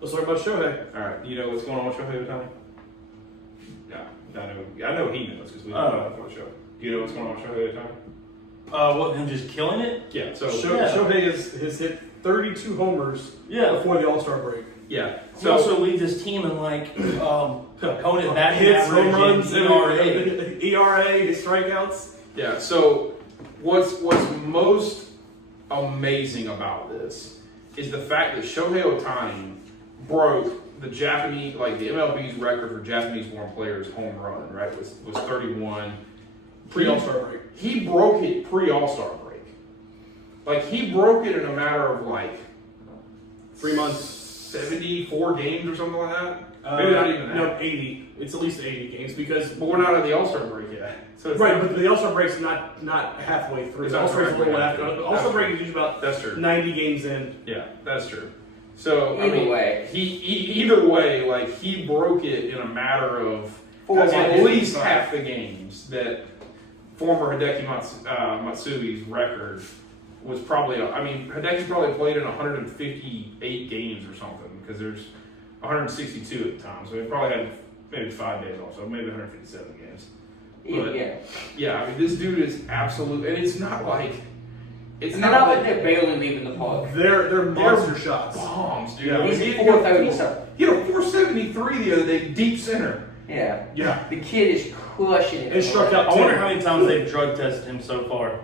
Let's talk about Shohei. All right. You know what's going on with Shohei Ohtani? Yeah, I know he knows because we talked about it on the show. Do you know what's going on with Shohei Ohtani? What, him just killing it? Yeah. So Shohei has hit 32 homers before the All-Star break. Yeah. He also leads his team in opponent batting hits, home runs, ERA. ERA, strikeouts. Yeah. So what's most amazing about this is the fact that Shohei Ohtani broke the Japanese, the MLB's record for Japanese-born players' home run. Right, was 31 Pre-All-Star break. He broke it pre-All-Star break. He broke it in a matter of 3 months. 74 games or something like that. Maybe not even that. No, 80. It's at least 80 games because. But we're not at the All-Star break yet. So it's right, but the All-Star break's not halfway through. The All-Star break's a little after. The All-Star break is usually about 90 games in. Yeah, that's true. So either way, he broke it in a matter of at least half the games that former Hideki Matsui's record was probably. Hideki probably played in 158 games or something because there's 162 at the time, so he probably had maybe 5 days off, so maybe 157 games. But, this dude is absolute, and it's not like they're barely leaving the park. They're monster shots. Bombs, dude. Yeah, he's 430 something. He had a 473 the other day, deep center. Yeah. The kid is crushing it. And struck out. I wonder how many times they've drug tested him so far.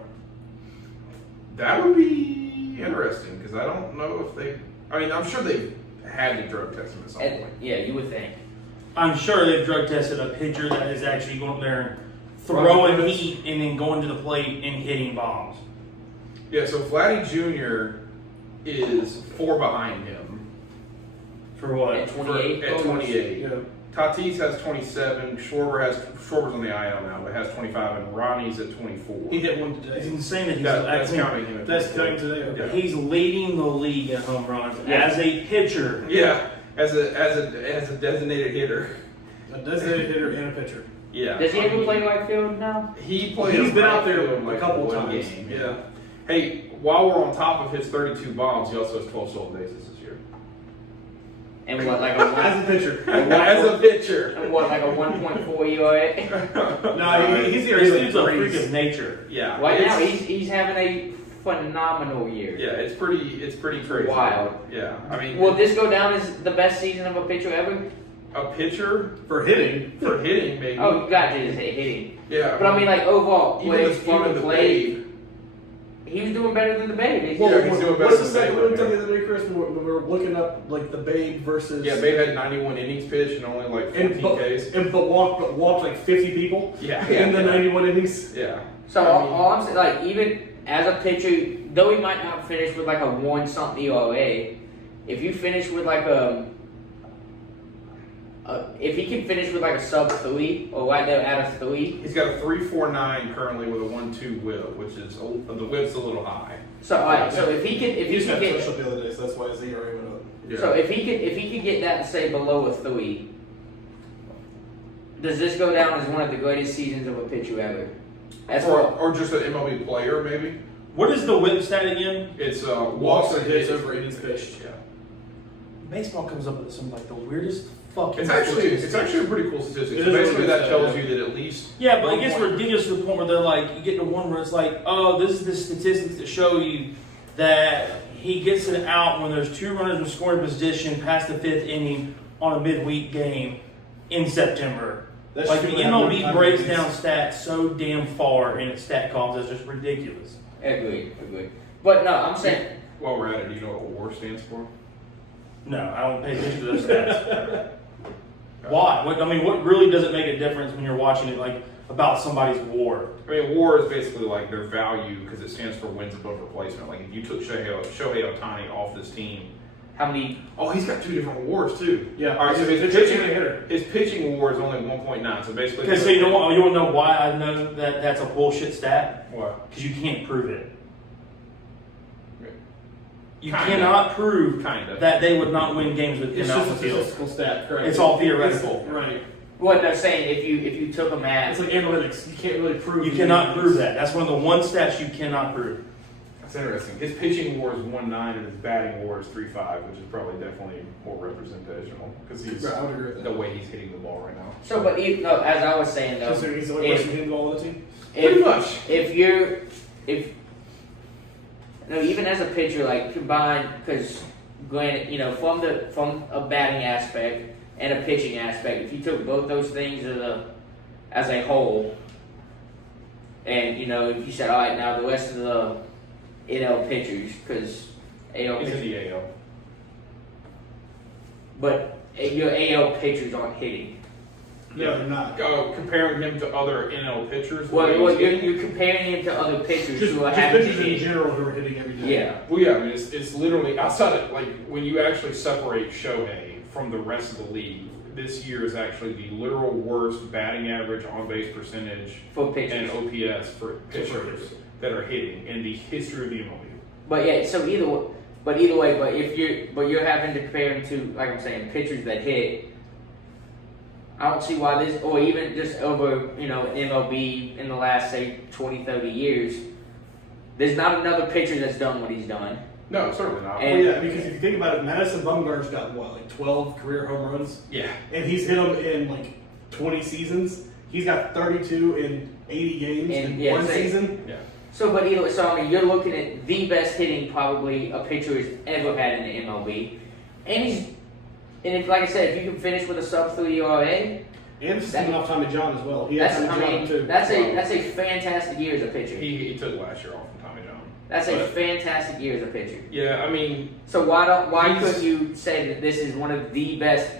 That would be interesting because I don't know if they. I'm sure they had to drug test him at some point. Yeah, you would think. I'm sure they've drug tested a pitcher that is actually going up there and throwing heat and then going to the plate and hitting bombs. Yeah, so Vladdy Jr. is 4 behind him. For what? At 28? At 28. Yeah. Tatis has 27. Schwarber's on the IL now, but has 25, and Ronnie's at 24. He hit one It's today. insane that he's That's counting him. That's counting today. Okay. Yeah. He's leading the league in home runs as a pitcher. Yeah, as a designated hitter. A designated hitter and a pitcher. Yeah. Does he ever play right field now? He played. He's been out there in a couple one times. game. Yeah. Hey, while we're on top of his 32 bombs, he also has 12 stolen bases this year. And what, like As a pitcher. As a pitcher. And what, like a 1.4 ERA? No, he's here. This dude's a freak of nature. Yeah. Right now, he's having a phenomenal year. Yeah, it's pretty crazy. Wild. Yeah, Will this go down as the best season of a pitcher ever? a pitcher For hitting. maybe. Oh, gotcha, just hitting. Yeah. But overall, even the front of the Babe. he was doing better than the Babe. Well, he's doing better What's than the second Babe one right the other day, Chris? When we were looking up the Babe versus. Yeah, Babe had 91 innings pitched and only 14 Ks. But walked like 50 people. Yeah. In the 91 innings. Yeah. So all I'm saying, even as a pitcher, though he might not finish with a 1-something ERA, if you finish with if he can finish with a sub 3 or right there at a 3. He's got a 3.49 currently with a 1.2 whip, which is the whip's a little high. So so if he He can got get touched up the other day, so that's why his ERA went up. Yeah. so if he can get that say below a 3, does this go down as one of the greatest seasons of a pitcher ever? or just an MLB player maybe. What is the whip stat again? It's Walks and hits over innings pitched. Yeah. Baseball comes up with some the weirdest fucking. It's actually a pretty cool statistic. It So is basically, really that good, tells yeah. you that at least. Yeah, but it gets ridiculous to the point where they're you get to one where it's oh, this is the statistics that show you that he gets it out when there's 2 runners in scoring position past the 5th inning on a midweek game in September. That The should be like MLB 100 breaks innings. down stats so damn far in its stat columns, it's just ridiculous. Agreed. But no, I'm saying While we're at it, do you know what WAR stands for? No, I don't pay attention to those stats. Why? What really does it make a difference when you're watching it about somebody's WAR? WAR is basically their value because it stands for wins above replacement. If you took Shohei Ohtani off this team, how many? oh, he's got 2 different WARs too. Yeah. All right, so hitter. his pitching WAR is only 1.9. So basically, Okay, so you want to know why I know that that's a bullshit stat? What? Because you can't prove it. You Kinda. cannot prove Kinda. that they would not win games with It's him out just the a field. statistical stat, correct? It's all theoretical. Right. What they're saying, if you took them at It's like analytics. You can't really prove. You cannot prove that. That's one of the one stats you cannot prove. It's interesting. His pitching WAR is 1.9 and his batting WAR is 3.5, which is probably definitely more representational because he's I would agree with that. the way he's hitting the ball right now. So, but even, no, as I was saying though, So he's the only person hitting the ball on the team? Pretty much. Even as a pitcher, like combined, because granted, from a batting aspect and a pitching aspect, if you took both those things as a whole, and if you said, all right, now the rest of the NL pitchers, because AL He's in pitchers, the AL. but your AL pitchers aren't hitting. No, they're not. Comparing him to other NL pitchers. Well, you're comparing him to other pitchers Just who are having to pitchers in hit. general who are hitting every day. Yeah. Well, yeah, I mean, it's literally outside of like when you actually separate Shohei from the rest of the league. This year is actually the literal worst batting average, on base percentage, For pitchers. and OPS for pitchers that are hitting in the history of the MLB. But yeah, so either way, but you're having to compare him to, like I'm saying, pitchers that hit. I don't see why this, or even just over, MLB in the last, say, 20, 30 years, there's not another pitcher that's done what he's done. No, certainly not. And- Well, yeah, because if you think about it, Madison Bumgarner's got what, like 12 career home runs? Yeah. And he's hit them in like 20 seasons. He's got 32 in 80 games in one season. Yeah. So, but either way, so I mean, you're looking at the best hitting probably a pitcher has ever had in the MLB, and if, like I said, if you can finish with a sub-3 ERA, And this is coming off Tommy John as well. He had Tommy John too. that's a fantastic year as a pitcher. He took last year off from Tommy John. That's a fantastic year as a pitcher. Yeah, I mean, So why couldn't you say that this is one of the best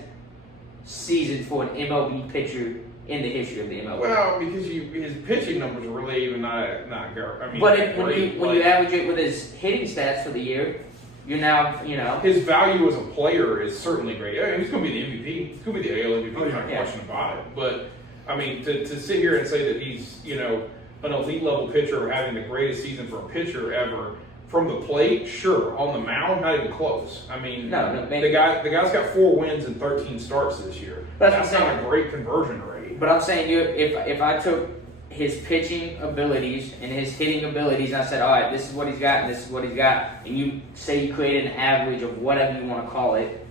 seasons for an MLB pitcher in the history of the MLB? well, because his pitching numbers are really even not good. I mean, But when great, you average it with his hitting stats for the year, you're now his value as a player is certainly great. I mean, he's going to be the MVP. He's going to be the AL MVP. Oh, yeah. No question about it. But I mean, to sit here and say that he's an elite level pitcher or having the greatest season for a pitcher ever from the plate, sure. On the mound, not even close. I mean, No, the guy's got 4 wins and 13 starts this year. That's what I'm not a great conversion rate. But I'm saying, if I took his pitching abilities and his hitting abilities, and I said, all right, this is what he's got, and this is what he's got, and you say you created an average of whatever you want to call it,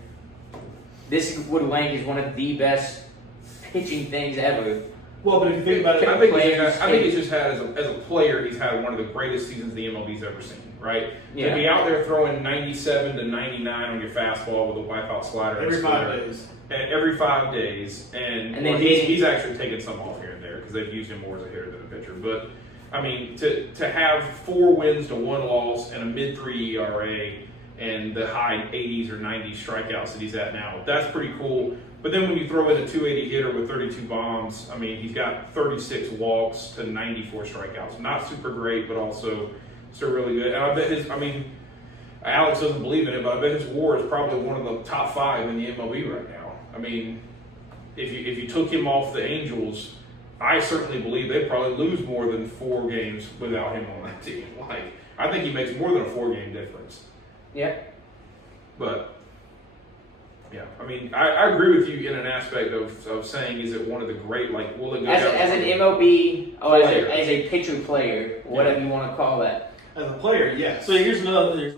this would rank as one of the best pitching things ever. Well, but if you think about it, I think he's just had as a player, he's had one of the greatest seasons the MLB's ever seen. Right? Yeah. To be out there throwing 97 to 99 on your fastball with a wipeout slider every 5 days. And every 5 days, and then well, he's actually taken some off here and there because they've used him more as a hitter than a pitcher. But I mean, to have 4 wins to 1 loss and a mid-3 ERA and the high 80s or 90s strikeouts that he's at now, that's pretty cool. But then when you throw in a 280 hitter with 32 bombs, I mean, he's got 36 walks to 94 strikeouts. Not super great, but also still really good. And I bet Alex doesn't believe in it, but I bet his WAR is probably one of the top 5 in the MLB right now. I mean, if you took him off the Angels, I certainly believe they'd probably lose more than 4 games without him on that team. Like, I think he makes more than a 4-game difference. Yeah. But yeah, I mean, I agree with you in an aspect of saying, is it one of the great, like, will it go down As an MLB, or player. as a pitcher player, whatever you want to call that. As a player, yes. So here's another.